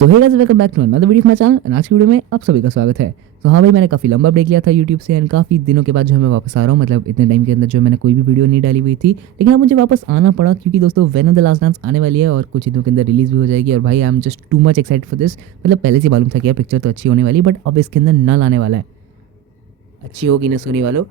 तो hey guys, welcome back to another video of my channel and आज की video में आप सभी का स्वागत है। तो हाँ भाई, मैंने काफ़ी लंबा ब्रेक लिया था यूट्यूब से एंड काफ़ी दिनों के बाद जो है मैं वापस आ रहा हूँ। मतलब इतने टाइम के अंदर जो है मैंने कोई भी वीडियो नहीं डाली हुई थी, लेकिन अब मुझे वापस आना पड़ा क्योंकि दोस्तों वेनम द लास्ट डांस आने वाली है और कुछ ही दिनों के अंदर रिलीज़ भी हो जाएगी। और भाई I am just too much excited for this. मतलब पहले से मालूम था कि यार पिक्चर तो अच्छी होने वाली, बट अब इसके अंदर नल आने वाला है। अच्छी होगी ना सुनी वालों।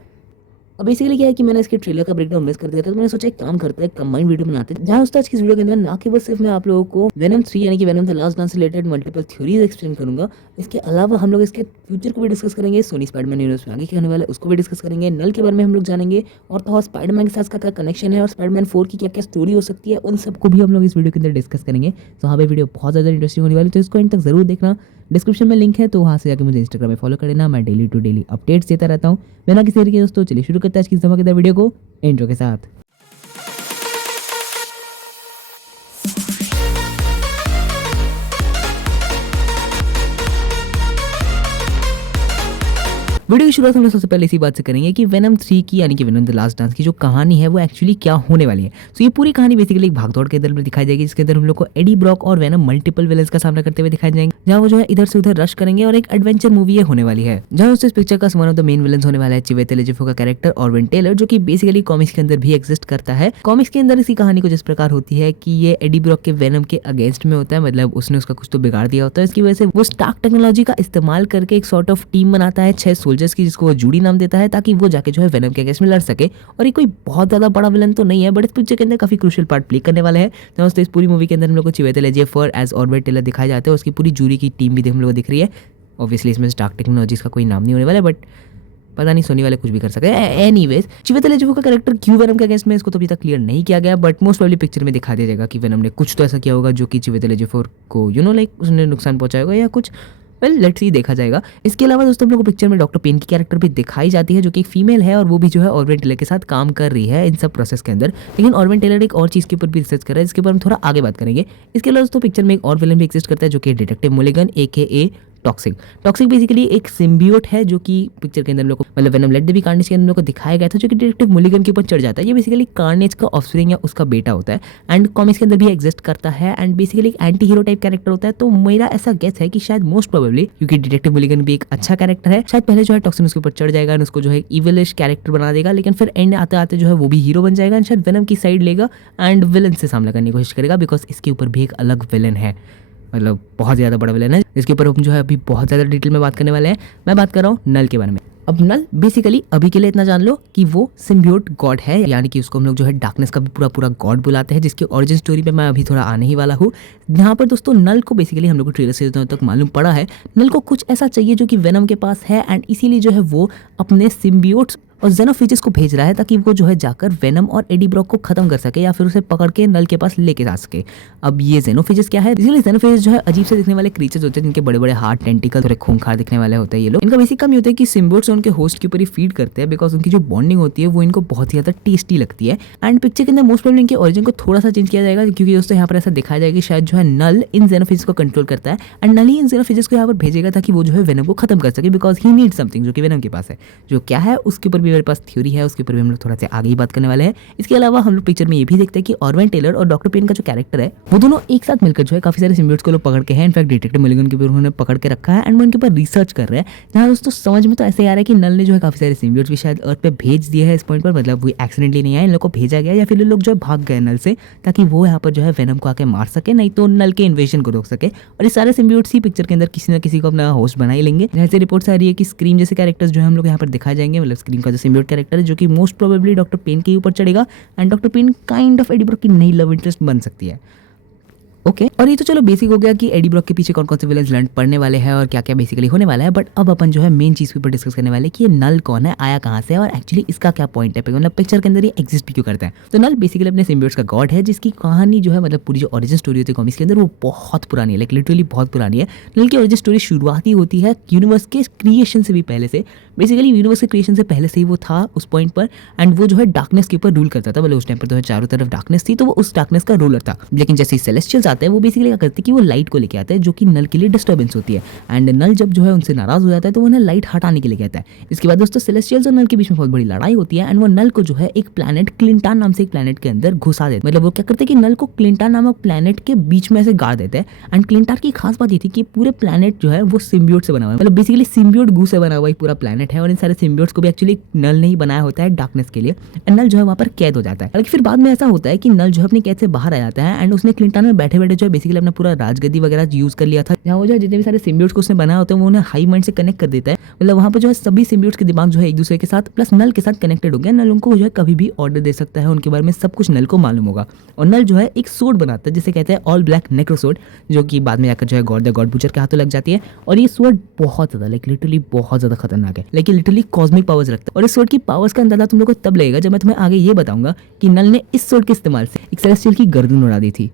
अब बेसिकली क्या है कि मैंने इसके ट्रेलर का ब्रेकडाउन मिस कर दिया था, तो मैंने सोचा एक काम करते हैं, कंबाइंड वीडियो बनाते हैं जहाँ आज की इस वीडियो के अंदर ना केवल सिर्फ मैं आप लोगों को वेनम 3 यानी कि वेनम द लास्ट डांस से रिलेटेड मल्टीपल थ्योरीज एक्सप्लेन करूंगा। इसके अलावा हम लोग इसके फ्यूचर को भी डिस्कस करेंगे, सोनी स्पाइडरमैन यूनिवर्स में आगे क्या होने वाला है उसको भी डिस्कस करेंगे, नल के बारे में हम लोग जानेंगे और तो स्पाइडरमैन के साथ क्या कनेक्शन है और स्पाइडरमैन 4 की क्या क्या स्टोरी हो सकती है, उन सबको भी हम लोग इस वीडियो के अंदर डिस्कस करेंगे। तो हाँ भाई, वीडियो बहुत ज़्यादा इंटरेस्टिंग होने वाली, तो इसको एंड तक जरूर देखना। डिस्क्रिप्शन में लिंक है, तो वहाँ से जाकर मुझे इंस्टाग्राम में फॉलो कर लेना। मैं डेली टू डेली अपडेट्स देता रहता हूँ बिना किसी तरीके। दोस्तों चलिए शुरू करते हैं आज की धमाकेदार वीडियो को इंट्रो के साथ। वीडियो की शुरुआत हम लोग सबसे पहले इसी बात से करेंगे कि वेनम 3 की यानी कि वेनम द लास्ट डांस की जो कहानी है वो एक्चुअली क्या होने वाली है। तो ये पूरी कहानी बेसिकली एक भागदौड़ के अंदर दिखाई जाएगी, जिसके अंदर हम लोग को एडी ब्रॉक और वेनम मल्टीपल विलेंस का सामना करते हुए दिखाई जाएंगे, जहाँ वो जो है इधर से उधर रश करेंगे और एक एडवेंचर मूवी ये होने वाली है, जहाँ इस पिक्चर का one of the main villains होने वाला है चिवेते लेजिफो का कैरेक्टर ऑरविन टेलर, जो कि बेसिकली कॉमिक्स के अंदर भी एग्जिस्ट करता है। कॉमिक्स के अंदर इसी कहानी को जिस प्रकार होती है कि ये एडी ब्रॉक के वेनम के अगेंस्ट में होता है, मतलब उसने उसका कुछ तो बिगाड़ दिया होता है। इसकी वजह से वो स्टार्क टेक्नोलॉजी का इस्तेमाल करके एक सॉर्ट ऑफ टीम बनाता है 6 सोल्जर्स की, जिसको वो जूडी नाम देता है, ताकि वो जाके जो है वेनम के अगेंस्ट में लड़ सके। और ये कोई बहुत ज्यादा बड़ा विलन तो नहीं है, बट इस पिक्चर के अंदर काफी क्रूशियल पार्ट प्ले करने वाले हैं। दोस्तों इस पूरी मूवी के अंदर हम लोग को चिवेते लेजिफो एज ऑरविन टेलर दिखाए जाते हैं, उसकी पूरी जूरी की टीम भी हम लोग दिख रही है। ऑब्वियसली इसमें स्टार्क टेक्नोलॉजीज का कोई नाम नहीं होने वाला है, बट पता नहीं सोनी वाले कुछ भी कर सकते हैं। एनीवेज, चिवेते लेजिफो का कैरेक्टर क्यों वेनम के अगेंस्ट में इसको तो अभी तक क्लियर नहीं किया गया, बट मोस्ट प्रोबेबली पिक्चर में दिखा दिया जाएगा कि वेनम ने कुछ तो ऐसा किया होगा जो कि चिवेते लेजिफो को लाइक उसने नुकसान पहुंचाया होगा या कुछ। वेल लेट्स सी, देखा जाएगा। इसके अलावा दोस्तों हम लोग को पिक्चर में डॉक्टर पेन की कैरेक्टर भी दिखाई जाती है, जो कि एक फीमेल है और वो भी जो है ऑरविन टेलर के साथ काम कर रही है इन सब प्रोसेस के अंदर। लेकिन ऑरविन टेलर एक और चीज़ के ऊपर भी रिसर्च कर रहा है, जिसके ऊपर हम थोड़ा आगे बात करेंगे। इसके अलावा दोस्तों पिक्चर में एक और विलन भी एग्जिस्ट करता है, जो कि detective Mulligan AKA toxic. Toxic basically एक सिम्बियोट है, जो कि पिक्चर के अंदर लोग मतलब Venom let the be carnage के अंदर को दिखाया गया था, जो कि डिटेक्टिव मुलिगन के ऊपर चढ़ जाता है। ये बेसिकली कार्नेज का ऑफस्प्रिंग या उसका बेटा होता है एंड कॉमिक्स के अंदर भी एग्जिस्ट करता है एंड बेसिकली एक एंटी हीरो टाइप कैरेक्टर होता है। तो मेरा ऐसा गेस है कि शायद मोस्ट प्रोबेबली, क्योंकि डिटेक्टिव मुलिगन भी एक अच्छा कैरेक्टर है, शायद पहले जो है टॉक्सिक उसके ऊपर चढ़ जाएगा और उसको जो है इविलिश कैरेक्टर बना देगा, लेकिन फिर एंड आते आते जो है वो भी हीरो बन जाएगा एंड शायद वेनम की साइड लेगा एंड विलन से सामना करने की कोशिश करेगा, बिकॉज इसके ऊपर भी एक अलग विलन है, मतलब बहुत ज़्यादा बड़ा विलन है, जिसके ऊपर हम जो है अभी बहुत ज़्यादा डिटेल में बात करने वाले हैं। मैं बात कर रहा हूँ नल के बारे में। अब नल बेसिकली अभी के लिए इतना जान लो कि वो सिम्बियोट गॉड है, यानी कि उसको हम लोग जो है डार्कनेस का भी पूरा गॉड बुलाते हैं, जिसकी ओरिजिन स्टोरी पे मैं अभी थोड़ा आने ही वाला हूँ। यहाँ पर दोस्तों नल को बेसिकली हम लोग को ट्रेलर से तक मालूम पड़ा है, नल को कुछ ऐसा चाहिए जो कि वेनम के पास है एंड इसीलिए जो है वो अपने सिम्बियोट्स और जेनोफेजेस को भेज रहा है, ताकि वो जो है जाकर वेनम और एडी ब्रॉक को खत्म कर सके या फिर उसे पकड़ के नल के पास लेके जा सके। अब ये जेनोफेजेस क्या है? इसलिए जेनोफेजेस जो है अजीब से दिखने वाले क्रीचर्स होते हैं, जिनके बड़े बड़े हार्ट, टेंटिकल, थोड़े खूंखार दिखने वाले होते हैं ये लोग। इनका बेसिक काम ये होता है कि सिम्बियोट्स उनके होस्ट के ऊपर ही फीड करते हैं, बिकॉज उनकी जो बॉन्डिंग होती है वो इनको बहुत ही ज्यादा टेस्टी लगती है। एंड पिक्चर के अंदर मोस्ट प्रोबेबली इनके ओरिजिन को थोड़ा सा चेंज किया जाएगा, क्योंकि दोस्तों यहाँ पर ऐसा दिखाया जाएगा कि शायद जो है नल इन जेनोफेजेस को कंट्रोल करता है एंड नल ही इन जेनोफेजेस को यहाँ पर भेजेगा ताकि वो जो है वेनम को खत्म कर सके, बिकॉज ही नीड समथिंग जो कि वेनम के पास है। जो क्या है उसके ऊपर भी मेरे पास थ्योरी है, उसके ऊपर भी हम लोग थोड़ा सा आगे ही बात करने वाले हैं। इसके अलावा हम लोग पिक्चर में ये भी देखते हैं कि ऑरविन टेलर और डॉक्टर पेन का जो कैरेक्टर है वो दोनों एक साथ मिलकर जो है काफी सारे सिम्बियोट्स को लोग पकड़ के हैं। इनफैक्ट डिटेक्टिव मुलिगन के ऊपर उन्होंने पकड़ के रखा है एंड वो इनके ऊपर रिसर्च कर रहे हैं। जहाँ दोस्तों समझ में तो ऐसे आ रहा है कि नल ने जो है काफी सारे सिम्बियोट्स भी शायद अर्थ पे भेज दिए हैं इस पॉइंट पर, मतलब वो एक्सीडेंटली नहीं आया, इन लोग को भेजा गया या फिर लोग जो है भाग गए नल से, ताकि वो यहाँ पर जो है वेनम को आके मार सके, नहीं तो नल के इन्वेजन को रोक सके। और ये सारे सिम्बियोट्स ही पिक्चर के अंदर किसी ना किसी को अपना होस्ट बना ही लेंगे। जैसे रिपोर्ट्स आ रही है कि स्क्रीम जैसे कैरेक्टर्स जो है हम लोग यहाँ पर दिखाए जाएंगे, मतलब स्क्रीम का जो सिम्बियोट कैरेक्टर है, जो कि मोस्ट प्रोबेबली डॉक्टर पेन के ऊपर चढ़ेगा and doctor Paine kind of Eddie Brock की नई लव इंटरेस्ट बन सकती है। ओके और ये तो चलो बेसिक हो गया कि एडी ब्रॉक के पीछे कौन कौन से विलेंस लैंड पड़ने वाले हैं और क्या क्या बेसिकली होने वाला है। बट अब अपन जो है मेन चीज के ऊपर डिस्कस करने वाले कि ये नल कौन है, आया कहाँ से और एक्चुअली इसका क्या पॉइंट है, मतलब पिक्चर के अंदर ये एग्जिस्ट भी क्यों करता है। तो नल बेसिकली अपने सिम्बियोट्स का गॉड है, जिसकी कहानी जो है मतलब पूरी जो ओरिजिन स्टोरी होती है कॉमिक्स के अंदर वो बहुत पुरानी है, लाइक लिटरली बहुत पुरानी है। नल की ओरिजिन स्टोरी शुरुआती होती है यूनिवर्स के क्रिएशन से भी पहले से, बेसिकली यूनिवर्स के क्रिएशन से पहले से ही वो था उस पॉइंट पर, एंड वो जो है डार्कनेस के ऊपर रूल करता था। मतलब उस टाइम पर जो है चारों तरफ डार्कनेस थी, तो वो उस डार्कनेस का रूलर था। लेकिन जैसे ही सेलेस्टियल्स आते हैं वो बेसिकली क्या करते हैं कि वो लाइट को लेके आते हैं, जो कि नल के लिए डिस्टर्बेंस होती है। एंड नल जब जो है उनसे नाराज हो जाता है तो वो उन्हें लाइट हटाने के लिए कहता है। इसके बाद दोस्तों सेलेस्टियल्स और नल के बीच में बहुत बड़ी लड़ाई होती है, एंड वो नल को जो है एक प्लैनेट क्लिंटान नाम से एक प्लैनेट के अंदर घुसा देते। मतलब वो क्या करते हैं कि नल को क्लिंटान नामक प्लैनेट के बीच में से गाड़ देते हैं। एंड क्लिंटान की खास बात ये थी कि पूरे प्लैनेट जो है वो सिम्बियोट से बना हुआ है। मतलब बेसिकली सिम्बियोट गू से बना हुआ एक पूरा प्लैनेट है, और इन सारे सिम्बियोट्स को भी एक्चुअली नल ने ही बनाया होता है डार्कनेस के लिए। एंड नल जो है वहाँ पर कैद हो जाता है। हालांकि फिर बाद में ऐसा होता है कि नल जो है अपनी कैद से बाहर आ जाता है, एंड उसने क्लिंटन में बैठे बैठे जो है बेसिकली अपना पूरा राजगद्दी वगैरह यूज कर लिया था, जहाँ वो जो है जितने भी सारे सिम्बियोट्स को उसने बनाया होता है वो उन्हें हाई माइंड से कनेक्ट कर देता है। मतलब वहाँ पर जो है सभी सिम्बियोट्स के दिमाग जो है एक दूसरे के साथ प्लस नल के साथ कनेक्टेड हो गया। नल उनको जो है कभी भी ऑर्डर दे सकता है, उनके बारे में सब कुछ नल को मालूम होगा। और नल जो है एक सोड बनाता है जिसे कहते हैं ऑल ब्लैक नेक्रोसोड, जो कि बाद में जाकर जो है गॉड द गॉड बुचर के हाथों लग जाती है। और ये सोड बहुत ज्यादा लिटरली बहुत ज्यादा खतरनाक है, लेकिन लिटरली कॉस्मिक पावर्स रखता है। और इस सोड की पावर्स का अंदाजा तुम लोग को तब लगेगा जब मैं तुम्हें आगे ये बताऊंगा कि नल ने इस सोड के इस्तेमाल से एक सेलेस्टियल की गर्दन उड़ा दी थी।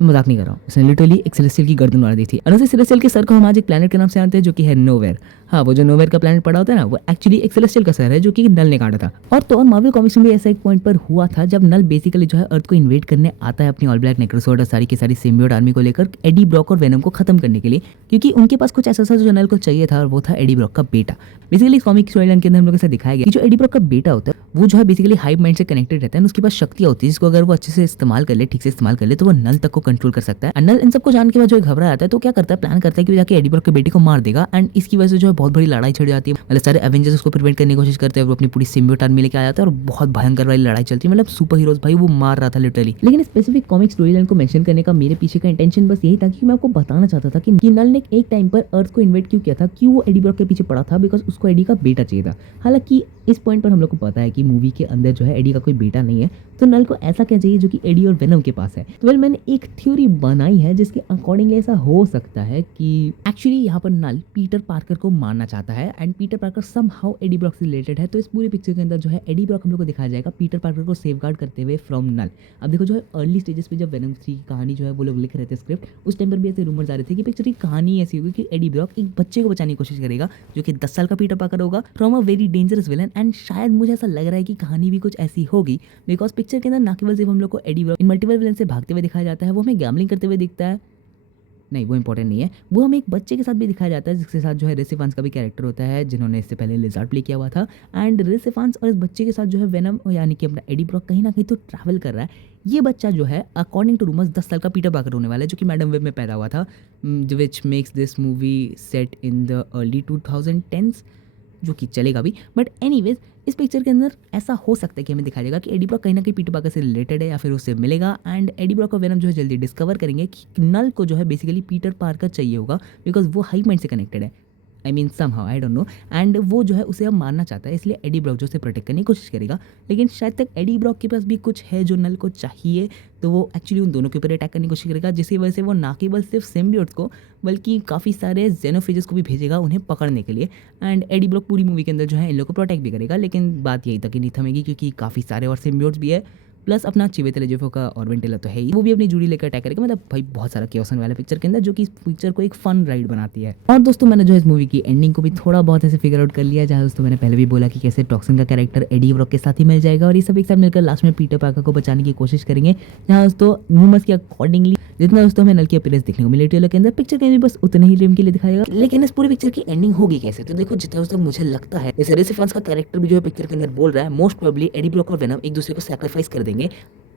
मैं मजाक नहीं कर रहा हूँ, उसने लिटरली एक सेलेस्टियल की गर्दन उड़ा दी थी। और उसे सेलेस्टियल के सर को हम आज एक प्लैनेट के नाम से जानते हैं, जो कि है नोवेयर। हाँ, वो जो नोवेयर का प्लैनेट पड़ा होता है ना, वो एक्चुअली एक सेलेस्टियल का सर है जो कि नल ने काटा था। और मार्वल कॉमिक्स में भी ऐसा एक पॉइंट पर हुआ था जब नल बेसिकली जो है अर्थ को इन्वेड करने आता है अपनी ऑल ब्लैक नेक्रोसोड और सारी की सारी सिम्बियोट आर्मी को लेकर एडी ब्रॉक और वेनम को खत्म करने के लिए, क्योंकि उनके पास कुछ ऐसा था जो नल को चाहिए था, और वो था एडी ब्रॉक का बेटा। बेसिकली कॉमिक स्टोरीलाइन के अंदर हम लोग ऐसा दिखाया गया कि जो एडी ब्रॉक का बेटा होता है वो जो है बेसिकली हाइव माइंड से कनेक्टेड रहता है, उसके पास शक्तियां होती है जिसको अगर वो अच्छे से इस्तेमाल कर ले, ठीक से इस्तेमाल कर ले, तो वो नल तक को कंट्रोल कर सकता है। नल इन सबको जान के बाद जो है घबरा आता है, तो क्या करता है, प्लान करता है कि जाके एडी ब्रॉक के बेटे को मार देगा। एंड इसकी वजह से जो है बहुत बड़ी लड़ाई छिड़ जाती है। मतलब सारे एवेंजर्स उसको प्रिवेंट करने की कोशिश करते हैं, वो अपनी पूरी सिम्बियोट आर्मी लेके आ जाता है और बहुत भयंकर वाली लड़ाई चलती है। मतलब सुपर हीरोज भाई वो मार रहा था लिटरली। लेकिन स्पेसिफिक कॉमिक स्टोरी लाइन को मेंशन करने का मेरे पीछे का इंटेंशन बस यही था कि मैं आपको बताना चाहता था कि नल ने एक टाइम पर अर्थ को इन्वेट क्यों किया था, क्यों वो एडी ब्रॉक के पीछे पड़ा था, बिकॉज उसको एडी का बेटा चाहिए था। हालांकि इस पॉइंट पर हम लोग को पता है कि मूवी के अंदर जो है एडी का कोई बेटा नहीं है, तो नल को ऐसा क्या चाहिए जो कि एडी और वेनम के पास है। तो मैंने एक थ्योरी बनाई है जिसके अकॉर्डिंगली ऐसा हो सकता है कि एक्चुअली यहाँ पर नल पीटर पार्कर को मारना चाहता है, and Peter Parker somehow Eddie Brock से रिलेटेड है। तो इस पूरी पिक्चर के अंदर जो है एडी ब्रॉक हम लोग को दिखाया जाएगा पीटर पार्कर को सेफगार्ड करते हुए फ्रॉम नल। अब देखो जो है अर्ली स्टेजेस पे जब वेनम 3 की कहानी जो है वो लोग लिख रहे थे स्क्रिप्ट, उस टाइम पर भी ऐसे रूमर्स आ रहे थे कि पिक्चर की कहानी ऐसी होगी कि एडी ब्रॉक एक बच्चे को बचाने की कोशिश करेगा जो कि 10 साल का पीटर पार्कर होगा from a very dangerous villain. And शायद मुझे ऐसा लग रहा है कि कहानी भी कुछ ऐसी होगी, बिकॉज पिक्चर के अंदर ना केवल सिर्फ हम लोग को एडी ब्रॉक इन मल्टीपल विलन से भागते हुए दिखाया जाता है, वो हमें गैम्बलिंग करते हुए दिखता है। नहीं, वो इंपॉर्टेंट नहीं है, वो हमें एक बच्चे के साथ भी दिखाया जाता है जिसके साथ जो है रिस इवांस का भी कैरेक्टर होता है, जिन्होंने इससे पहले लिजार्ड प्ले किया हुआ था। एंड रिस इवांस और इस बच्चे के साथ जो है वेनम यानी कि अपना एडी ब्रॉक कहीं ना कहीं तो ट्रैवल कर रहा है। ये बच्चा जो है अकॉर्डिंग टू रूमर्स 10 साल का पीटर पार्कर होने वाला है, जो कि मैडम वेब में पैदा हुआ था, which makes this movie set in the early 2010s, जो कि चलेगा भी। बट एनीवेज इस पिक्चर के अंदर ऐसा हो सकता है कि हमें दिखाया जाएगा कि एडी ब्रॉक कहीं ना कहीं पीटर पार्कर से रिलेटेड है या फिर उससे मिलेगा। एंड एडी ब्रॉक और वेनम जो है जल्दी डिस्कवर करेंगे कि नल को जो है बेसिकली पीटर पार्कर चाहिए होगा, बिकॉज वो हाई माइंड से कनेक्टेड है। I mean somehow, I don't know. And वो जो है उसे अब मारना चाहता है, इसलिए एडी ब्रॉक जो उसे प्रोटेक्ट करने की कोशिश करेगा। लेकिन शायद तक एडी ब्रॉक के पास भी कुछ है जो नल को चाहिए, तो वो एक्चुअली उन दोनों के ऊपर अटैक करने की कोशिश करेगा, जिसकी वजह से वो ना केवल सिर्फ सिम्बियोट्स को बल्कि काफ़ी सारे जेनोफेजेस को भी भेजेगा उन्हें पकड़ने के लिए। एंड एडी ब्रॉक पूरी मूवी के अंदर जो है इन लोगों को प्रोटेक्ट भी करेगा, लेकिन बात यही तक ही नहीं थमेगी क्योंकि काफ़ी सारे और सिम्बियोट्स भी है, प्लस अपना चिवेतले जेफो का ऑर्बिन टेलर तो है ही, वो भी अपनी जुड़ी लेकर अटैक करेगा। मतलब भाई बहुत सारा केओस वाला पिक्चर के अंदर, जो कि इस पिक्चर को एक फन राइड बनाती है। और दोस्तों मैंने जो इस मूवी की एंडिंग को भी थोड़ा बहुत ऐसे फिगर आउट कर लिया, जहाँ दोस्तों मैंने पहले भी बोला कि कैसे टॉक्सिन का कैरेक्टर एडी ब्रॉक के साथ ही मिल जाएगा और ये सब एक साथ मिलकर लास्ट में पीटर पार्कर को बचाने की कोशिश करेंगे। जहाँ दोस्तों रूमर्स के अकॉर्डिंगली जितना दोस्तों हमें नल की अपीयरेंस देखने को मिली ट्रेलर के अंदर, पिक्चर के भी बस उतने ही रेम के लिए दिखाएगा। लेकिन इस पूरी पिक्चर की एंडिंग होगी कैसे, तो देखो जितना दोस्तों मुझे लगता है इस रिस इवांस का कैरेक्टर भी जो है पिक्चर के अंदर बोल रहा है, मोस्ट प्रोबेबली एडी ब्रॉक और वेनम एक दूसरे को सैक्रिफाइस कर देंगे।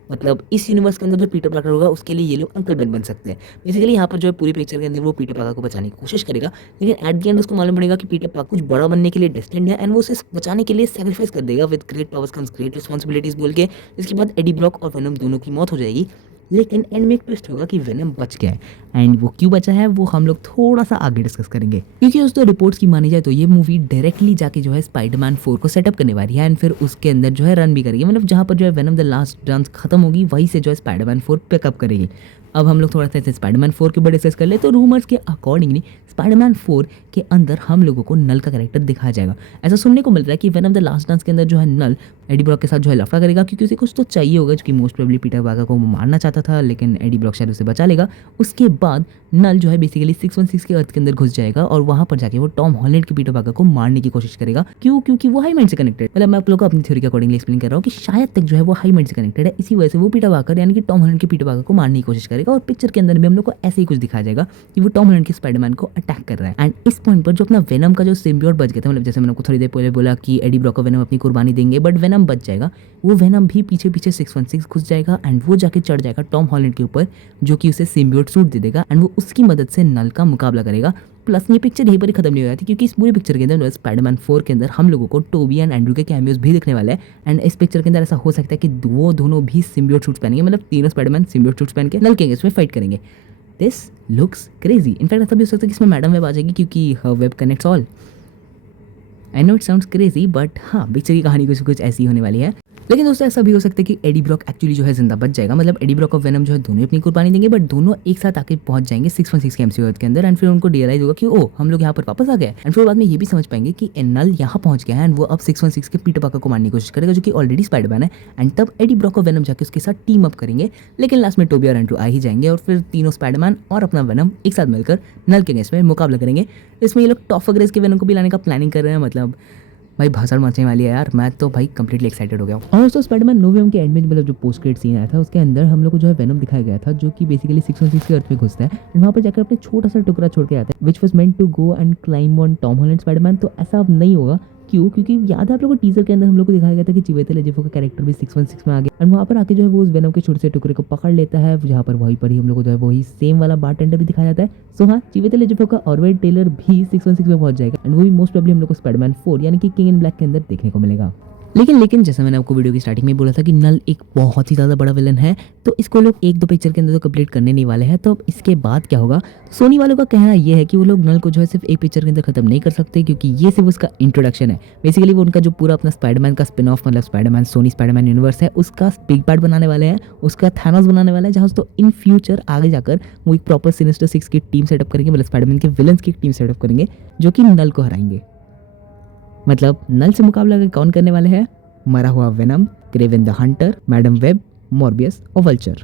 मतलब इस यूनिवर्स के अंदर जो पीटर पार्कर होगा उसके लिए ये लोग अंकल बेन बन सकते हैं। बेसिकली यहाँ पर जो है पूरी पिक्चर के अंदर वो पीटर पार्कर को बचाने की कोशिश करेगा, लेकिन एट द एंड उसको मालूम पड़ेगा कि पीटर पार्कर कुछ बड़ा बनने के लिए डेस्टिन्ड है, एंड वो उसे बचाने के लिए सैक्रिफाइस कर देगा with great powers comes great responsibilities बोल के। इसके बाद एडी ब्रॉक और वेनम दोनों की मौत हो जाएगी। लेकिन एंड में एक ट्विस्ट होगा कि वेनम बच गया है, एंड वो क्यों बचा है वो हम लोग थोड़ा सा आगे डिस्कस करेंगे, क्योंकि दोस्तों रिपोर्ट्स की मानी जाए तो ये मूवी डायरेक्टली जाके जो है स्पाइडरमैन 4 को सेटअप करने वाली है, एंड फिर उसके अंदर जो है रन भी करेगी। मतलब जहाँ पर जो है वेनम द लास्ट डांस खत्म होगी वहीं से जो है स्पाइडरमैन 4 पिकअप करेगी। अब हम लोग थोड़ा सा स्पाइडरमैन 4 के ऊपर डिस्कस कर ले तो रूमर्स के अकॉर्डिंगली स्पाइडरमैन 4 के अंदर हम लोगों को नल का कैरेक्टर दिखाया जाएगा। ऐसा सुनने को मिल रहा है कि वेनम द लास्ट डांस के अंदर जो है नल एडी ब्रॉक के साथ जो है लफड़ा करेगा, क्योंकि उसे कुछ तो चाहिए होगा, जो कि मोस्ट प्रोबेबली पीटर पार्कर को मारना चाहता था, लेकिन एडी ब्रॉक शायद उसे बचा लेगा। उसके बाद नल जो है बेसिकली 616 के अर्थ के अंदर घुस जाएगा और वहां पर जाके वो टॉम हॉलैंड के पीटर पार्कर को मारने की कोशिश करेगा। क्यों? क्योंकि वो हाई माइंड से कनेक्टेड, मतलब मैं आप लोगों को अपनी थ्योरी के अकॉर्डिंगली एक्सप्लेन कर रहा हूँ कि शायद तक जो है वो हाई माइंड से कनेक्टेड है, इसी वजह से वो पीटर पार्कर यानी कि टॉम हॉलैंड के पीटर पार्कर को मारने की कोशिश करेगा। और पिक्चर के अंदर भी हम लोग को ऐसे ही कुछ दिखाया जाएगा कि वो टॉम हॉलैंड के स्पाइडरमैन को अटैक कर रहा है। एंड इस पॉइंट पर जो अपना वेनम का जो सिम्बियोट बच गया था, मतलब जैसे मैंने आपको थोड़ी देर पहले बोला कि एडी ब्रॉक और वेनम अपनी कुर्बानी देंगे, बट वेनम बच जाएगा, वो वेनम भी पीछे पीछे 616 घुस जाएगा एंड वो जाके चढ़ जाएगा टॉम हॉलैंड के ऊपर, जो कि उसे सिम्बियोट सूट दे देगा एंड वो उसकी मदद से नल का मुकाबला करेगा। प्लस ये पिक्चर यहीं पर ही खत्म नहीं हो जाती, क्योंकि इस पूरी पिक्चर के अंदर स्पाइडरमैन 4 के अंदर हम लोगों को टोबी एंड एंड्रू के कैमियोज भी दिखने वाले हैं। एंड इस पिक्चर के अंदर ऐसा हो सकता है कि वो दोनों भी सिम्बियोट सूट्स पहनेंगे, मतलब तीनों स्पाइडरमैन सिम्बियोट सूट्स पहन के नल के अगेंस्ट में फाइट करेंगे। This looks crazy. इनफैक्ट ऐसा भी हो सकता है कि इसमें मैडम वेब आ जाएगी, क्योंकि हर web connects all. I know it sounds crazy, but हाँ, पिक्चर की कहानी कुछ ऐसी होने वाली है। लेकिन दोस्तों ऐसा भी हो सकता है कि एडी ब्रॉक एक्चुअली जो है जिंदा बच जाएगा, मतलब एडी ब्रॉक और वेनम जो है दोनों अपनी कुर्बानी देंगे, बट दोनों एक साथ आके पहुंच जाएंगे 616 के एमसीयू के अंदर। एंड फिर उनको रियलाइज होगा कि ओ हम लोग यहाँ पर वापस आ गए। एंड फिर बाद में ये भी समझ पाएंगे कि नल यहाँ पहुंच गया है एंड वो अब 616 के पीटर पार्कर को मारने की कोशिश करेगा, जो कि ऑलरेडी स्पाइडरमैन है। एंड तब एडी ब्रॉक और वेनम जाके उसके साथ टीम अप करेंगे, लेकिन लास्ट में टोबी और एंड्रू आ ही जाएंगे और फिर तीनों स्पाइडरमैन और अपना वेनम एक साथ मिलकर नल के अगेंस्ट में मुकाबला करेंगे। इसमें ये लोग टॉफ ग्रेस के वेनम को भी लाने का प्लानिंग कर रहे हैं। मतलब भाई भाषण मचने वाली है यार, मैं तो भाई कंप्लीटली एक्साइटेड हो गया हूँ। और दोस्तों स्पाइडरमैन नो वे होम के एंड में मतलब जो पोस्ट क्रेडिट सीन आया था उसके अंदर हम लोग को जो है वेनम दिखाया गया था, जो कि बेसिकली 616 के अर्थ में घुसता है एंड वहाँ पर जाकर अपने छोटा सा टुकड़ा छोड़ के आता है, which was meant to go and climb on Tom Holland Spiderman. तो ऐसा अब नहीं होगा। क्यों? क्योंकि याद है आप लोगों को टीजर के अंदर हम लोग को दिखाया गया था कि चिवेते लेजेफो का कैरेक्टर भी 616 में आ गया एंड वहाँ पर आके जो है वो उस वेनम के छोटे से टुकड़े को पकड़ लेता है, जहाँ पर वहीं पर ही हम लोग को जो है वही सेम वाला बारटेंडर भी दिखाया जाता है। सो हाँ, चिवेते लेजेफो का ऑरवेड टेलर भी 616 में पहुंच जाएगा एंड वो भी मोस्ट प्रोबेबली हम लोग को स्पाइडरमैन 4 यानी कि किंग इन ब्लैक के अंदर देखने को मिलेगा। लेकिन जैसा मैंने आपको वीडियो की स्टार्टिंग में बोला था कि नल एक बहुत ही ज़्यादा बड़ा विलन है, तो इसको लोग एक दो पिक्चर के अंदर तो कंप्लीट करने नहीं वाले हैं। तो अब इसके बाद क्या होगा? सोनी वालों का कहना यह है कि वो लोग नल को जो है सिर्फ एक पिक्चर के अंदर खत्म नहीं कर सकते, क्योंकि ये सिर्फ उसका इंट्रोडक्शन है। बेसिकली वो उनका जो पूरा अपना स्पाइडरमैन का स्पिन ऑफ, मतलब स्पाइडरमैन सोनी स्पाइडरमैन यूनिवर्स है, उसका बिग पार्ट बनाने वाले हैं, उसका थैनोस बनाने वाला है, जहाँ तो इन फ्यूचर आगे जाकर वो एक प्रॉपर सिनिस्टर 6 की टीम सेटअप करेंगे, मतलब स्पाइडरमैन के विलन्स की एक टीम सेटअप करेंगे, जो कि नल को हराएंगे। मतलब नल से मुकाबला कौन करने वाले हैं? मरा हुआ venom, Kraven the Hunter, Madame Web, Morbius और वल्चर।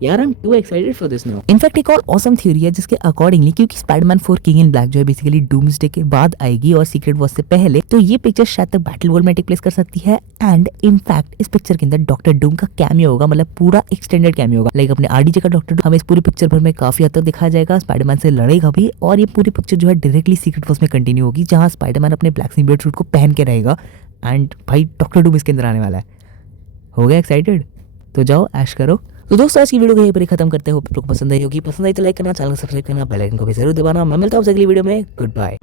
यार I am to excited for this now. In fact एक और ऑसम थ्योरी है जिसके अकॉर्डिंगली, क्योंकि स्पाइडरमैन 4 किंग इन ब्लैक जो है बेसिकली डूम्सडे के बाद आएगी और सीक्रेट वॉर से पहले, तो ये पिक्चर शायद तक बैटल वर्ल्ड में टेक प्लेस कर सकती है। एंड इनफैक्ट इस पिक्चर के अंदर डॉक्टर डूम का कैमियो होगा, मतलब पूरा एक्सटेंडेड कैमियो होगा। लाइक अपने आरडीजे का डॉक्टर डूम हमें इस पूरी पिक्चर भर में काफी हद तक दिखाया जाएगा, स्पाइडरमैन से लड़ेगा भी, और ये पूरी पिक्चर जो है डायरेक्टली सीक्रेट वॉर्स में कंटिन्यू होगी, जहाँ स्पाइडरमैन अपने ब्लैक सिम्बियोट सूट को पहन के रहेगा एंड भाई डॉक्टर डूम इसके अंदर आने वाला है। हो गया एक्साइटेड? तो जाओ ऐश करो। तो दोस्तों आज की वीडियो को यहीं पर ही खत्म करते हो। आप लोग को पसंद आई होगी, पसंद आई तो लाइक करना, चैनल को सब्सक्राइब करना, बेल आइकन को भी जरूर दबाना। मैं मिलता हूँ अगली वीडियो में। Good bye.